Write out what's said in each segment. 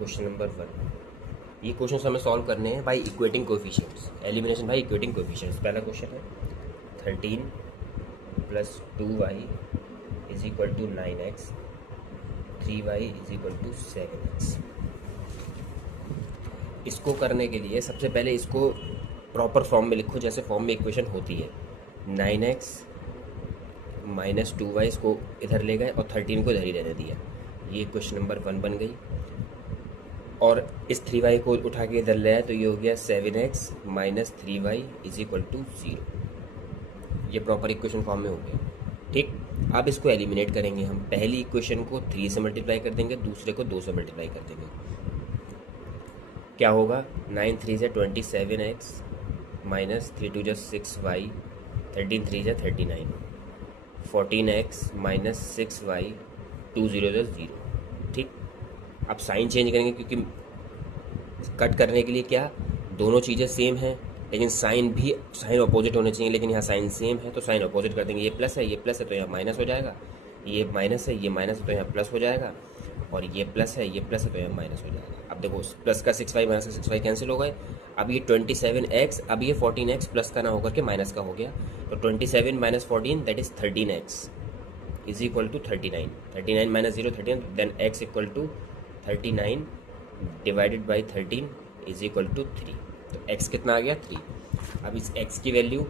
Question number 1। ये question हमें solve करने हैं by equating coefficients, elimination by equating coefficients. पहला क्वेश्चन है 13 + 2y = 9x, 3y = 7x। इसको करने के लिए सबसे पहले इसको प्रॉपर फॉर्म में लिखो, जैसे फॉर्म में इक्वेशन होती है। 9x - 2y इसको इधर ले गए और 13 को इधर ही रहने दिया। ये क्वेश्चन नंबर 1 बन गई। और इस 3y को उठा के इधर ले आए तो ये हो गया 7x - 3y = 0। ये प्रॉपर इक्वेशन फॉर्म में हो गया। ठीक, अब इसको एलिमिनेट करेंगे हम। पहली इक्वेशन को 3 से मल्टीप्लाई कर देंगे, दूसरे को 2 से मल्टीप्लाई कर देंगे। क्या होगा? 9 3 × 27x - 3 2 6y, 13 3 × 39, 14x - 6y, 2 0 0। ठीक, अब साइन चेंज करेंगे क्योंकि कट करने के लिए क्या दोनों चीज़ें सेम हैं, लेकिन साइन अपोजिट होने चाहिए, लेकिन यहाँ साइन सेम है तो साइन अपोजिट कर देंगे। ये प्लस है, ये प्लस है तो यहाँ माइनस हो जाएगा। ये माइनस है, ये माइनस है तो यहाँ प्लस हो जाएगा। और ये प्लस है, ये प्लस है तो यहाँ माइनस हो जाएगा। अब देखो प्लस का 6y माइनस का 6y कैंसिल हो गए। अब ये 27x, अब ये 14x प्लस का ना होकर के माइनस का हो गया। तो 27 - 14 that is 13x = 39। 39 - 0 13, then x = 39 divided by 13 = 3। तो x कितना आ गया? 3। अब इस x की वैल्यू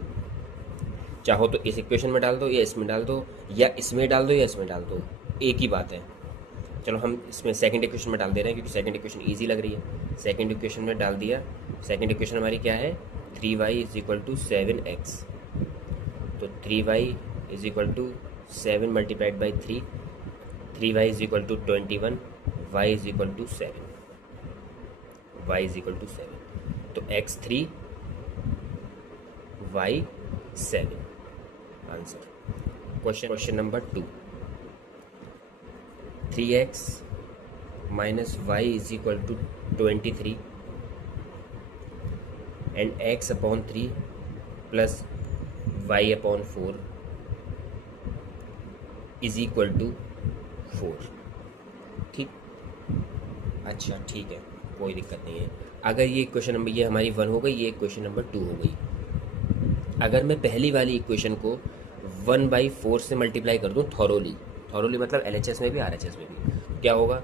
चाहो तो इस इक्वेशन में डाल दो या इसमें डाल दो, या इसमें डाल दो या इसमें डाल दो, एक ही बात है। चलो हम इसमें सेकंड इक्वेशन में डाल दे रहे हैं क्योंकि सेकंड इक्वेशन इजी लग रही है। सेकंड इक्वेशन में डाल दिया। सेकंड इक्वेशन हमारी क्या है? 3y = 7x। तो 3y = 7 multiplied by 3, 3y = 21, y = 7, y = 7। तो x 3, y 7 answer. Question number 2, 3x - y = 23 and x/3 plus y/4 = 4। ठीक, अच्छा ठीक है, कोई दिक्कत नहीं है। अगर ये क्वेश्चन नंबर, ये हमारी 1 हो गई, ये क्वेश्चन नंबर 2 हो गई। अगर मैं पहली वाली इक्वेशन को 1/4 से मल्टीप्लाई कर दूँ थॉरोली मतलब LHS में भी RHS में भी, क्या होगा?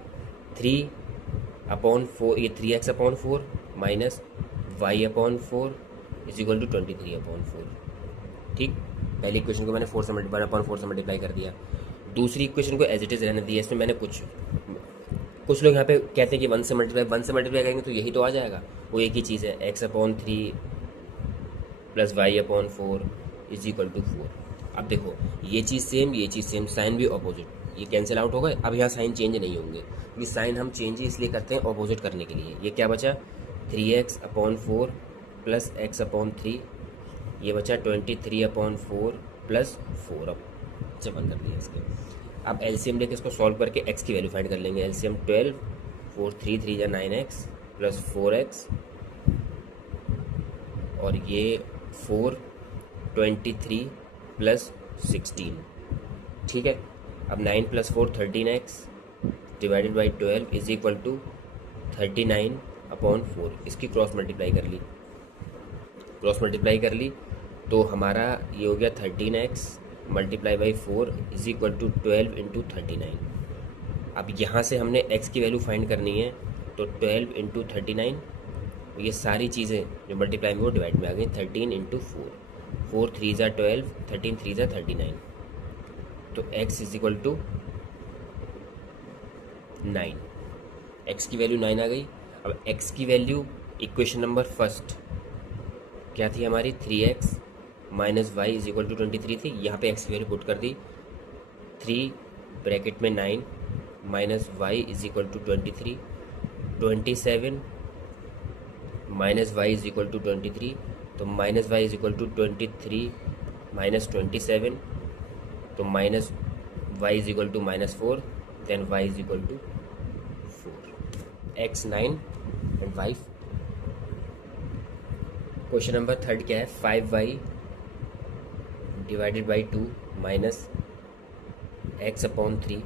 3/4, ये 3x/4 माइनस y/4 = 23/4। ठीक, पहली इक्वेशन को मैंने 1/4 से मल्टीप्लाई कर दिया। दूसरी इक्वेशन को एज इट इज़ रहने दिया। इसमें मैंने कुछ लोग यहाँ पे कहते हैं कि 1 से मल्टीप्लाई करेंगे तो यही तो आ जाएगा, वो एक ही चीज़ है। x/3 + y/4 = 4। अब देखो ये चीज़ सेम, साइन भी अपोजिट, ये कैंसिल आउट हो गए। अब यहाँ साइन चेंज नहीं होंगे, ये साइन हम चेंज इसलिए करते हैं अपोजिट करने के लिए। ये क्या बचा? 3x/4 + x/3, ये बचा 23/4 + 4। अब बंद कर दिया इसके। अब एलसीएम लेके इसको सॉल्व करके x की वैल्यू फाइंड कर लेंगे। एलसीएम 12, 4 3 3 = 9x + 4x, और ये 4 23 + 16। ठीक है, अब 9 + 4 13x डिवाइडेड बाई 12 = 39/4। इसकी क्रॉस मल्टीप्लाई कर ली तो हमारा ये हो गया 13x × 4 = 12 × 39। अब यहाँ से हमने x की वैल्यू फाइंड करनी है, तो 12 × 39, ये सारी चीज़ें जो मल्टीप्लाई में वो डिवाइड में आ गई। 13 × 4, 4 3 = 12, 13 3 = 39। तो x = 9। x की वैल्यू 9 आ गई। अब x की वैल्यू इक्वेशन नंबर फर्स्ट क्या थी हमारी? 3x - y = 23 थी। यहाँ पे x की वैल्यू पुट कर दी। 3 ब्रैकेट में 9 - y = 23, 27 - y = 23, तो -y = 23 - 27, तो -y = -4, then y = 4। x 9 and y। Question number 3 क्या है? 5y divided by 2 minus x/3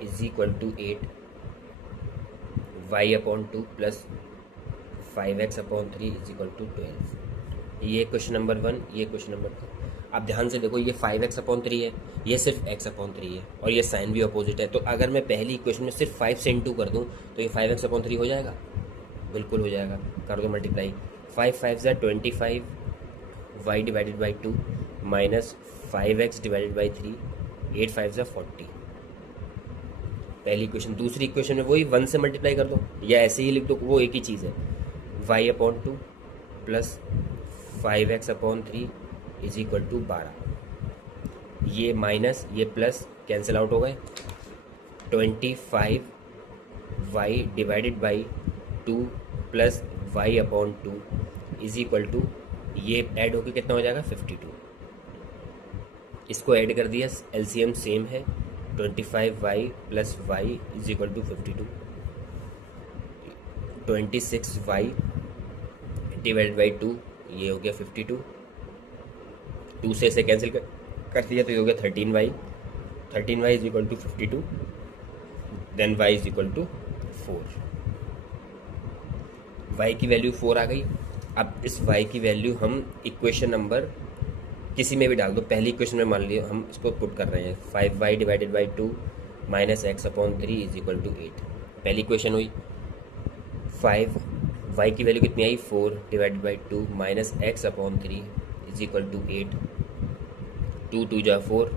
= 8, y upon 2 plus 5x upon 3 is equal to 12। ये क्वेश्चन नंबर 1, ये क्वेश्चन नंबर 2। अब ध्यान से देखो, ये 5x अपॉन 3 है, ये सिर्फ x अपॉन 3 है, और ये साइन भी अपोजिट है। तो अगर मैं पहली इक्वेशन में सिर्फ 5 से इंटू कर दूँ तो ये 5x अपॉन 3 हो जाएगा, बिल्कुल हो जाएगा। कर दो मल्टीप्लाई, 5 5 ज़ा 25 y divided by 2 minus 5x divided by 3, 8 5 ज़ा 40। पहली इक्वेशन। दूसरी इक्वेशन में वही 1 से मल्टीप्लाई कर दो, या ऐसे ही लिख दो, वो एक ही चीज़ है। y upon 2 plus 5x upon 3 is equal to 12। ये माइनस ये प्लस कैंसिल आउट हो गए। 25 y divided by 2 plus y upon 2 is equal to, ये ऐड होकर कितना हो जाएगा 52। इसको ऐड कर दिया, एलसीएम सेम है, 25y plus y is equal to 52। 26y divided by 2, ये हो गया 52। 2 से इसे कैंसिल कर दिया तो ये हो गया 13y। 13y is equal to 52, then y is equal to 4। y की वैल्यू 4 आ गई। अब इस y की वैल्यू हम इक्वेशन नंबर किसी में भी डाल दो। पहली इक्वेशन में मान लिया हम इसको पुट कर रहे हैं, 5y divided by 2 minus x upon 3 is equal to 8। पहली इक्वेशन हुई। 5 y की वैल्यू कितनी आई, 4 divided by 2 minus x upon 3 is equal to 8। 2 2 जा 4,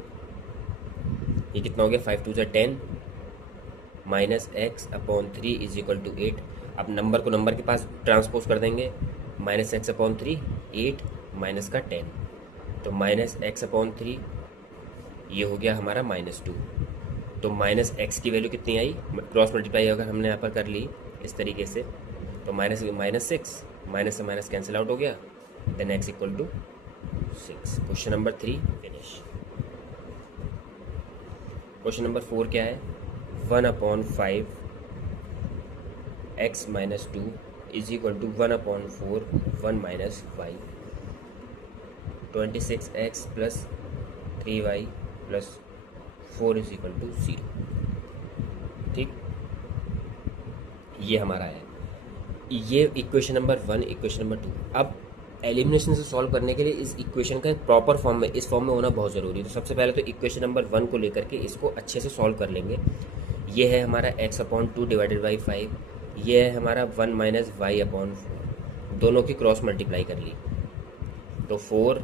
ये कितना हो गया, 5 2 जा 10 minus x upon 3 is equal to 8। अब नंबर को नंबर के पास ट्रांसपोज कर देंगे, माइनस x अपॉन 3 8 माइनस का 10, तो माइनस x अपॉन 3 ये हो गया हमारा -2। तो माइनस x की वैल्यू कितनी आई, क्रॉस मल्टीप्लाई अगर हमने यहाँ पर कर ली इस तरीके से, तो माइनस 6, माइनस से माइनस कैंसिल आउट हो गया, then x equal to 6। Question number 3 finish. Question number 4 क्या है, 1 upon 5 x minus 2 is equal to 1 upon 4 1 minus y। 26x plus 3y plus 4 is equal to 0। ठीक, ये हमारा है। ये इक्वेशन नंबर 1, इक्वेशन नंबर 2। अब एलिमिनेशन से सॉल्व करने के लिए इस इक्वेशन का प्रॉपर फॉर्म में, इस फॉर्म में होना बहुत ज़रूरी है। तो सबसे पहले तो इक्वेशन नंबर 1 को लेकर के इसको अच्छे से सॉल्व कर लेंगे। ये है हमारा x अपॉन 2 डिवाइडेड बाई 5, ये है हमारा 1 माइनस y अपॉन 4, दोनों की क्रॉस मल्टीप्लाई कर ली तो 4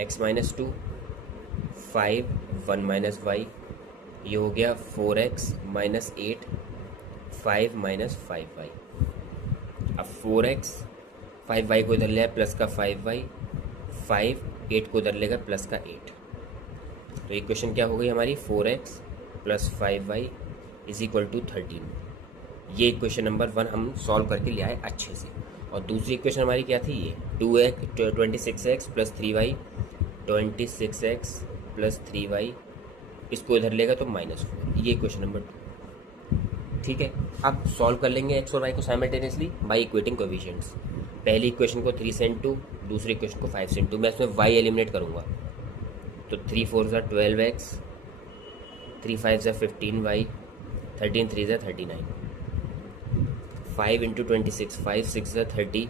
x माइनस 2 5 1 माइनस y, ये हो गया 4x माइनस 8 5 माइनस 5y। अब 4x 5y को इधर ले प्लस का 5y, 5 8 को इधर लेगा प्लस का 8। तो इक्वेशन क्या हो गई हमारी, 4x plus 5y is equal to 13। ये इक्वेशन नंबर 1 हम सॉल्व करके ले आए अच्छे से। और दूसरी इक्वेशन हमारी क्या थी, ये 26x plus 3y, 26x plus 3y, इसको इधर लेगा तो -4। ये इक्वेशन नंबर 2। ठीक है, अब सॉल्व कर लेंगे x और y को साइमल्टेनियसली बाय इक्वेटिंग कोएफिशिएंट्स। पहली इक्वेशन को 3 से इंटू, दूसरी इक्वेशन को 5 से इंटू। मैं इसमें y एलिमिनेट करूँगा तो 3 4 ज़ा 12x, 3 5 ज़ा 15y, 13 3 ज़ा 39। 5 इंटू 26, 5 6 ज़ा 30,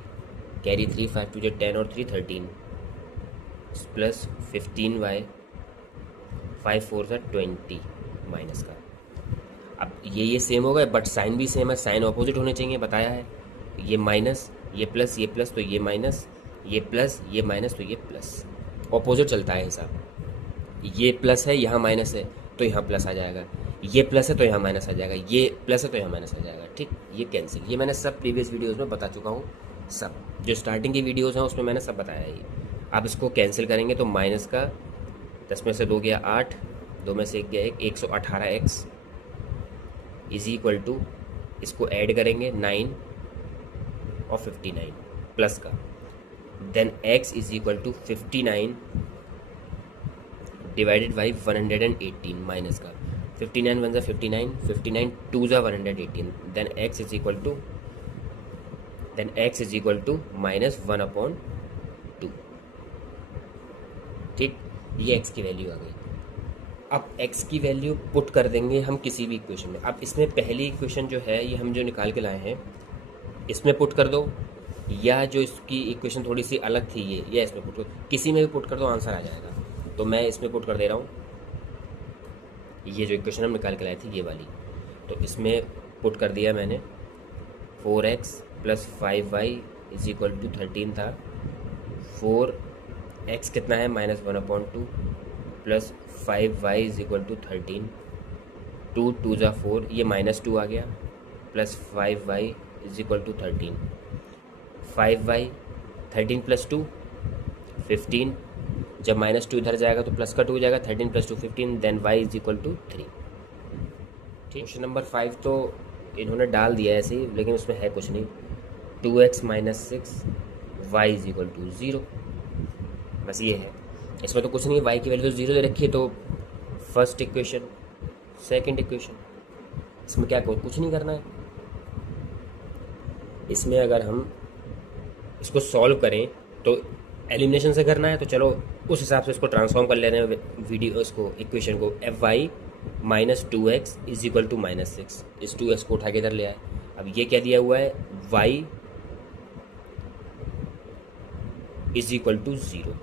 कैरी 3, 5 2 ज़ा 10 और 3 13 प्लस 15y, 5 4 ज़ा 20 माइनस का। अब ये सेम होगा बट साइन भी सेम है, साइन ऑपोजिट होने चाहिए, बताया है। ये माइनस, ये प्लस तो ये माइनस, ये प्लस ये माइनस तो ये प्लस, ऑपोजिट चलता है हिसाब। ये प्लस है, यहाँ माइनस है तो यहाँ प्लस आ जाएगा, ये प्लस है तो यहाँ माइनस आ जाएगा, ये प्लस है तो यहाँ माइनस आ जाएगा। ठीक, ये कैंसिल। ये मैंने सब प्रीवियस वीडियोज़ में बता चुका हूँ, सब जो स्टार्टिंग की वीडियोज़ हैं उसमें मैंने सब बताया है। ये आप इसको कैंसिल करेंगे तो माइनस का 10 में से 2 गया 8, 2 में से 1 गया 1, 118x इज इक्वल टू, इसको ऐड करेंगे 9 और 59 प्लस का, then x is equal to 59 divided by 118 minus का। 59 1 ज़ा 59, 59 2 ज़ा 118, then x is equal to -1/2। ठीक, ये x की वैल्यू आ गई। अब x की वैल्यू पुट कर देंगे हम किसी भी इक्वेशन में। अब इसमें पहली इक्वेशन जो है ये हम जो निकाल के लाए हैं इसमें पुट कर दो, या जो इसकी इक्वेशन थोड़ी सी अलग थी ये, या इसमें पुट कर, किसी में भी पुट कर दो आंसर आ जाएगा। तो मैं इसमें पुट कर दे रहा हूँ, ये जो इक्वेशन हम निकाल के लाए थे ये वाली, तो इसमें पुट कर दिया मैंने। 4x + 5y = 13 था। 4x कितना है -1/2 प्लस 5y = 13। 2 2 ज़ा 4, ये -2 आ गया, प्लस 5y = 13। 5y 13 + 2 15, जब -2 इधर जाएगा तो प्लस का 2 हो जाएगा। 13 + 2 15, देन y = 3। ठीक, क्वेश्चन नंबर 5 तो इन्होंने डाल दिया ऐसे ही, लेकिन उसमें है कुछ नहीं। 2x - 6 y = 0, बस ये है, इसमें तो कुछ नहीं है। y की वैल्यू तो 0 दे रखी है, तो फर्स्ट इक्वेशन, सेकंड इक्वेशन, इसमें क्या कुछ नहीं करना है। इसमें अगर हम इसको सॉल्व करें तो एलिमिनेशन से करना है, तो चलो उस हिसाब से इसको ट्रांसफॉर्म कर ले रहे हैं वीडियो, इसको इक्वेशन को। fy - 2x = -6, इस 2x को उठा के इधर ले आए। अब ये क्या दिया हुआ है, y = 0,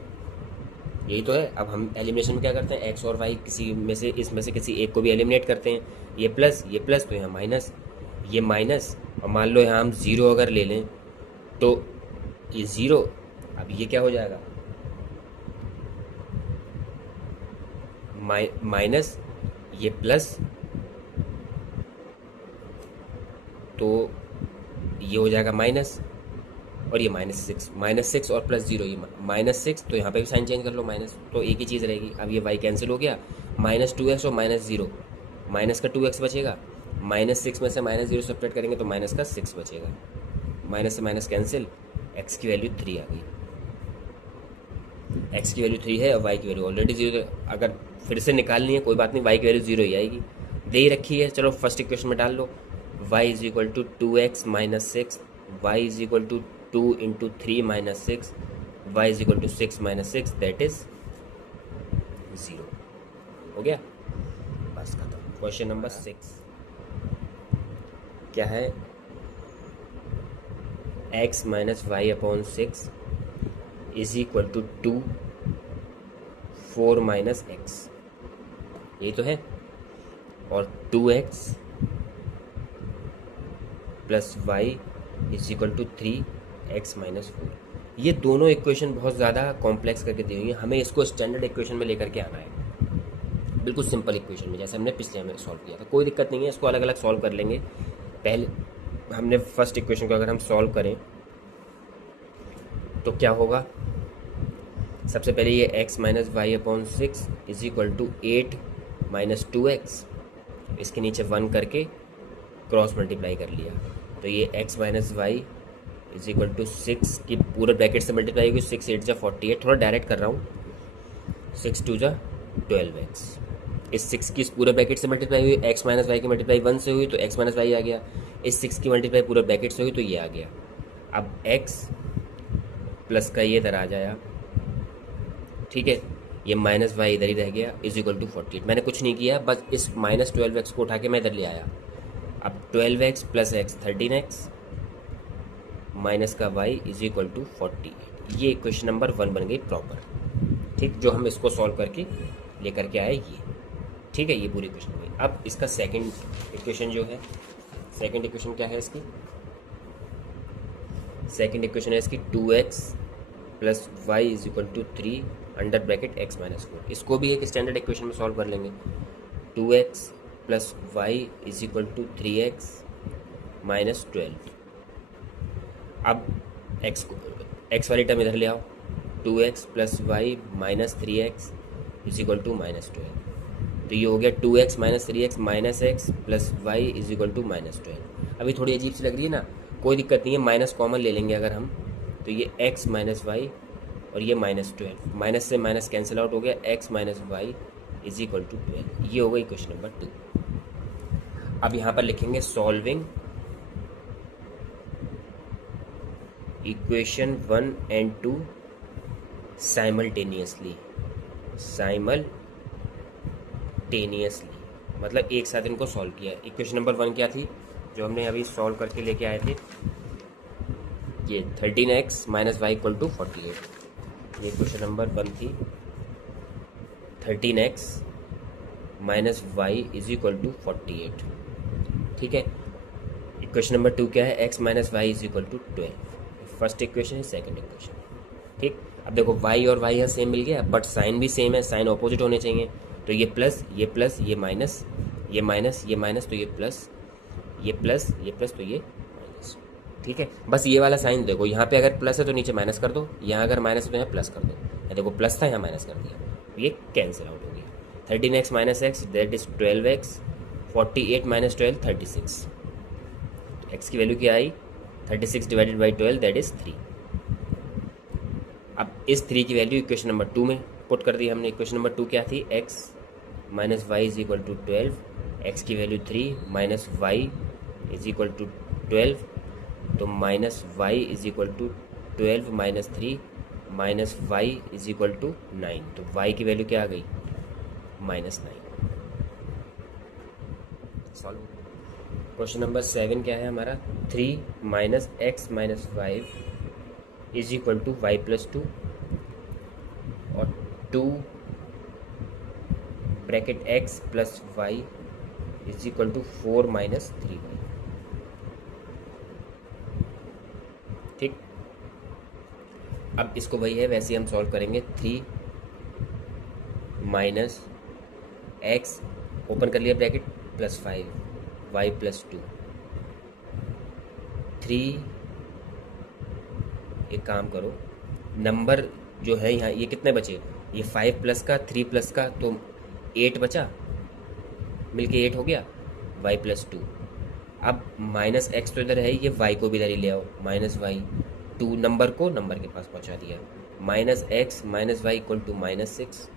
यही तो है। अब हम एलिमिनेशन में क्या करते हैं, x और y किसी में से, इसमें से किसी एक को भी एलिमिनेट करते हैं। ये प्लस तो यहाँ माइनस, ये माइनस, और मान लो यहाँ हम 0 अगर ले लें तो ये 0, अब ये क्या हो जाएगा, माइनस, ये प्लस, तो ये हो जाएगा माइनस, और ये -6 और +0, ये -6, तो यहाँ पे भी साइन चेंज कर लो, माइनस, तो एक ही चीज़ रहेगी। अब ये y कैंसिल हो गया, -2x और -0, माइनस का 2x बचेगा, -6 में से -0 सब्ट्रैक्ट करेंगे तो माइनस का 6 बचेगा, माइनस से माइनस कैंसिल, x की वैल्यू 3 आ गई। x की वैल्यू 3 है और y की वैल्यू ऑलरेडी 0, अगर फिर से निकालनी है कोई बात नहीं, y की वैल्यू 0 ही आएगी, दे ही रखी है। चलो फर्स्ट इक्वेशन में डाल लो, y = 2x - 6, y = 2 × 3 - 6, y = 6 - 6, that is 0। हो गया, बस खत्म। क्वेश्चन नंबर 6 क्या है, x - y/6 = 2 4 - x, यही तो है, और 2x + y = 3x - 4। ये दोनों इक्वेशन बहुत ज़्यादा कॉम्प्लेक्स करके दी हुई है, हमें इसको स्टैंडर्ड इक्वेशन में लेकर के आना है, बिल्कुल सिंपल इक्वेशन में, जैसे हमने पिछले में सॉल्व किया था। कोई दिक्कत नहीं है, इसको अलग अलग सॉल्व कर लेंगे। पहले हमने फर्स्ट इक्वेशन को अगर हम सॉल्व करें तो क्या होगा, सबसे पहले ये x - y/6 = 8 - 2x, इसके नीचे 1 करके क्रॉस मल्टीप्लाई कर लिया, तो ये x - y = 6 की पूरे ब्रैकेट से मल्टीप्लाई होगी, 6 8 × 48, थोड़ा डायरेक्ट कर रहा हूँ, 6 2 × 12x, इस 6 की इस पूरे ब्रैकेट से मल्टीप्लाई हुई, x - y की मल्टीप्लाई 1 से हुई तो x - y आ गया, इस 6 की मल्टीप्लाई पूरे ब्रैकेट से हुई तो ये आ गया। अब x प्लस का ये इधर आ जाया, ठीक है, ये -y इधर ही रह गया, = 48। मैंने कुछ नहीं किया, बस इस -12x को उठा के मैं इधर ले आया। अब 12x + x 13x माइनस का y = 48, ये क्वेश्चन नंबर 1 बन गई प्रॉपर। ठीक, जो हम इसको सॉल्व करके लेकर के आए ये, ठीक है, ये पूरी इक्वेशन हुई। अब इसका सेकंड इक्वेशन जो है, सेकंड इक्वेशन क्या है इसकी, सेकंड इक्वेशन है इसकी 2x + y = 3 under bracket x - 4, इसको भी एक स्टैंडर्ड इक्वेशन में सॉल्व कर लेंगे। 2x + y = 3x - 12। अब x वाली टर्म इधर ले आओ, 2x + y - 3x = -12, तो ये हो गया 2x - 3x - x + y = -12। अभी थोड़ी अजीब सी लग रही है ना, कोई दिक्कत नहीं है, माइनस कॉमन ले लेंगे अगर हम, तो ये x - y और ये -12, माइनस से माइनस कैंसिल आउट हो गया, x - y = 12, ये हो गई क्वेश्चन नंबर 2। अब यहाँ पर लिखेंगे solving equation 1 and 2 simultaneously, simultaneously, simultaneously, मतलब एक साथ इनको सॉल्व किया। इक्वेशन नंबर 1 क्या थी जो हमने अभी सॉल्व करके लेके आए थे, ये 13x minus y equal to 48। ये क्वेश्चन नंबर 1 थी, 13x minus y is equal to 48। ठीक है। इक्वेशन नंबर 2 क्या है, x minus y is equal to 12। First equation है, सेकंड इक्वेशन। ठीक, अब देखो y और y यहाँ सेम मिल गया, बट साइन भी सेम है, साइन ऑपोजिट होने चाहिए। तो ये प्लस, ये प्लस, ये माइनस, ये माइनस, ये माइनस, तो ये प्लस, ये प्लस, ये प्लस, तो ये माइनस। ठीक है, बस ये वाला साइन देखो, यहाँ पे अगर प्लस है तो नीचे माइनस कर दो, यहाँ अगर माइनस है तो यहाँ प्लस कर दो। या देखो प्लस था, यहाँ माइनस कर दिया, तो ये कैंसिल आउट हो गया। 13x minus x that is 12x, 48 minus 12 36। तो x की वैल्यू क्या आई, 36 डिवाइडेड बाई 12 दैट इज 3। अब इस 3 की वैल्यू इक्वेशन नंबर 2 में पुट कर दी हमने। इक्वेशन नंबर 2 क्या थी, x minus y is equal to 12, x की value 3 minus y is equal to 12, तो minus y is equal to 12 minus 3 minus y is equal to 9। तो y की value क्या आ गई, -9। सॉल्व। क्वेश्चन नंबर 7 क्या है हमारा, 3 minus x minus 5 is equal to y plus 2 और 2 bracket x plus y is equal to 4 minus 3y। ठीक, अब इसको वही है वैसे हम सॉल्व करेंगे। 3 माइनस एक्स ओपन कर लिया ब्रैकेट प्लस 5 वाई प्लस 2, 3, एक काम करो, नंबर जो है यहाँ ये कितने बचे, ये 5 प्लस का 3 प्लस का, तो 8 बचा, मिलके 8 हो गया, y प्लस 2। अब माइनस एक्स तो इधर है, ये y को भी इधर ही ले आओ, माइनस वाई, 2 नंबर को नंबर के पास पहुँचा दिया, minus x minus y equal to -6।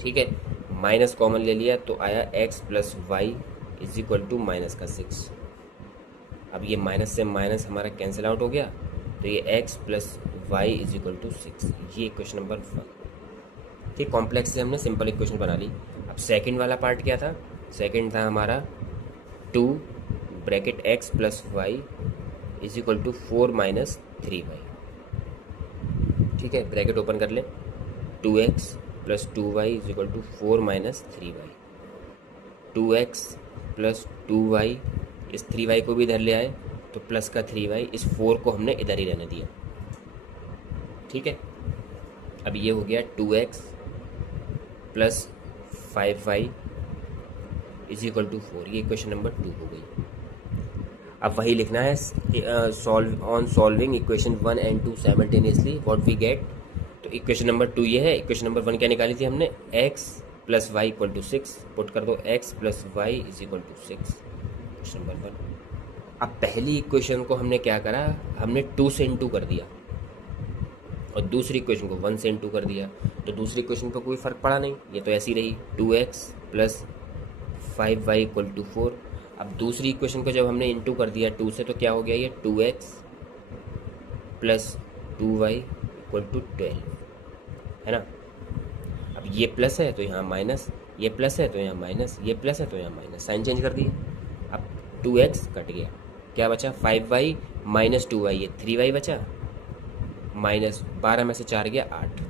ठीक है, माइनस कॉमन ले लिया तो आया x plus y is equal to -6। अब ये माइनस से माइनस हमारा कैंसिल आउट हो गया, तो ये x plus y is equal to 6। ये इक्वेशन नंबर 1। ठीक, कॉम्प्लेक्स से हमने सिंपल इक्वेशन बना ली। अब सेकंड वाला पार्ट क्या था, सेकंड था हमारा 2 bracket x plus y is equal to 4 minus 3y। ठीक है, ब्रैकेट ओपन कर ले, 2x plus 2y is equal to 4 minus 3y। 2x plus 2y, इस 3y को भी इधर ले आए तो प्लस का 3y, इस 4 को हमने इधर ही रहने दिया। ठीक है, अब ये हो गया 2x plus 5y is equal to 4। ये क्वेश्चन नंबर 2 हो गई। अब वही लिखना है, solving equation 1 and 2 simultaneously what we get. तो इक्वेशन नंबर 2 ये है, इक्वेशन नंबर 1 क्या निकाली थी हमने, x plus y equal to 6, put कर दो x plus y is equal to 6, question number 1। अब पहली इक्वेशन को हमने क्या करा, हमने 2 से इंटू कर दिया और दूसरी इक्वेशन को 1 से इंटू कर दिया, तो दूसरी इक्वेशन पर कोई फ़र्क पड़ा नहीं, ये तो ऐसी रही, 2x plus 5y equal to 4। अब दूसरी इक्वेशन को जब हमने इंटू कर दिया 2 से, तो क्या हो गया, ये 2x plus 2y equal to 12, है ना। अब ये प्लस है तो यहाँ माइनस, ये प्लस है तो यहाँ माइनस, ये प्लस है तो यहाँ माइनस, साइन चेंज कर दिए। अब 2x कट गया, क्या बचा, 5y माइनस 2y, ये 3y बचा, माइनस 12 में से 4 गया 8।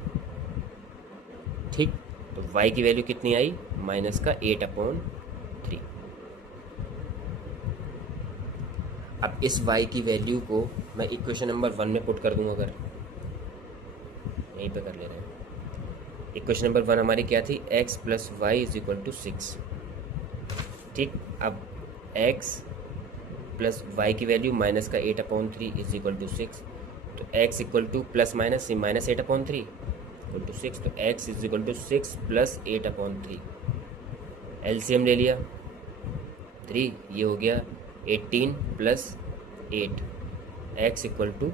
ठीक, तो y की वैल्यू कितनी आई, माइनस का 8/3। अब इस y की वैल्यू को मैं इक्वेशन नंबर 1 में पुट कर दूँ, अगर यहीं पे कर ले रहे हैं। इक्वेशन नंबर 1 हमारी क्या थी, x plus y is equal to 6। ठीक, अब x प्लस वाई की वैल्यू माइनस का 8/3 इज इक्वल टू 6, तो x equal to plus minus minus 8/3 equal to 6, तो x is equal to 6 plus 8/3। LCM ले लिया 3, ये हो गया 18 प्लस 8, x इक्वल टू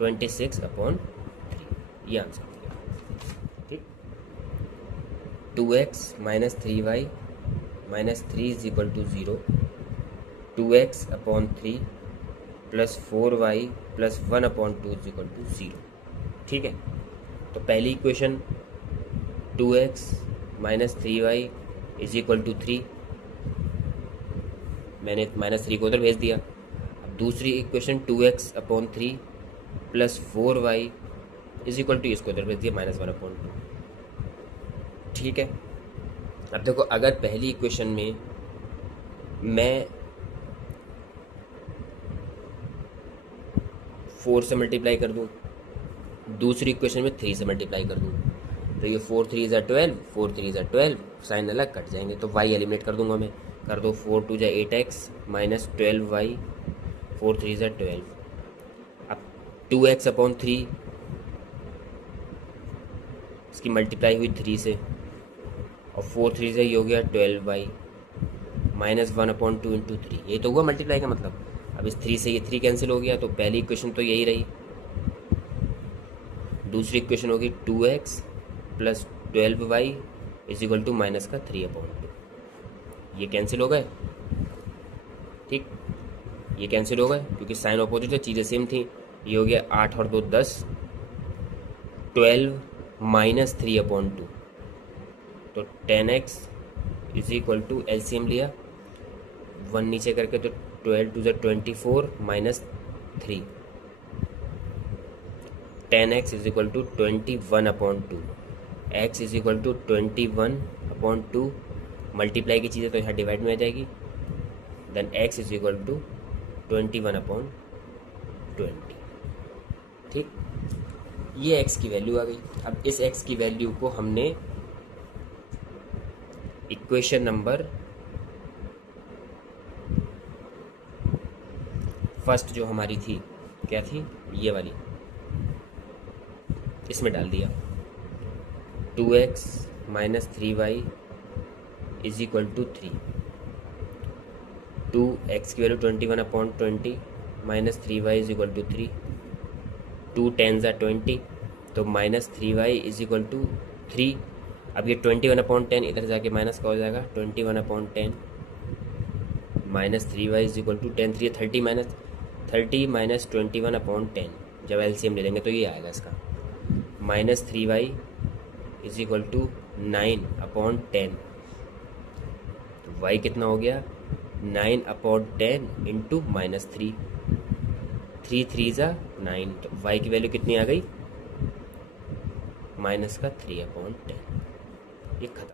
26/3। ये आंसर हो गया। ठीक, 2x minus 3y minus 3 is equal to 0, 2x/3 plus 4y plus 1/2 is equal to 0। ठीक है, तो पहली equation 2x minus 3y is equal to 3, मैंने माइनस 3 को उधर भेज दिया। अब दूसरी equation 2x upon 3 plus 4y is equal to, इसको उधर भेज दिया -1/2। ठीक है। अब देखो, अगर पहली इक्वेशन में मैं 4 से मल्टीप्लाई कर दूं, दूसरी इक्वेशन में 3 से मल्टीप्लाई कर दूं, तो ये 4 3 ज़ा 12, 4 3 ज़ा 12, साइन अलग कट जाएंगे, तो y एलिमिनेट कर दूंगा मैं। कर दो 4 2 ज़ा 8x माइनस 12y, 4 3 ज़ा 12। अब 2x अपॉन 3, इसकी मल्टीप्लाई हुई 3 से, और 4 3 से ये हो गया 12y माइनस 1/2 इंटू 3। ये तो हुआ मल्टीप्लाई का मतलब। अब इस 3 से ये 3 कैंसिल हो गया, तो पहली इक्वेशन तो यही रही। दूसरी इक्वेशन होगी 2x plus 12y is equal to minus का 3/2। ये कैंसिल हो गए, ठीक, ये कैंसिल हो गए क्योंकि साइन अपोजिट है, चीज़ें सेम थी। ये हो गया 8 और 2 10, 12 माइनस 3/2, तो 10x is equal to, LCM लिया 1 नीचे करके, तो 12 2 24 minus 3, 10x is equal to 21/2, x is equal to 21/2। Multiply की चीज़ें तो यहाँ डिवाइड में आ जाएगी, then x is equal to 21/20। ठीक, ये x की वैल्यू आ गई। अब इस x की वैल्यू को हमने इक्वेशन नंबर फर्स्ट जो हमारी थी, क्या थी, ये वाली, इसमें डाल दिया। 2x minus 3y is equal to 3, 2x की value 21/20 minus 3y is equal to 3, 2 10 ज़ा 20, तो minus 3y is equal to 3। अब ये 21/10 इधर जाके माइनस का हो जाएगा, 21/10 minus 3y is equal to 10 3 30 minus 21/10। जब एलसीएम ले लेंगे तो ये आएगा इसका, minus 3y is equal to 9/10। तो y कितना हो गया, 9/10 इंटू माइनस 3, 3 3 ज़ा 9, तो y की वैल्यू कितनी आ गई, माइनस का 3/10। ये खत्म।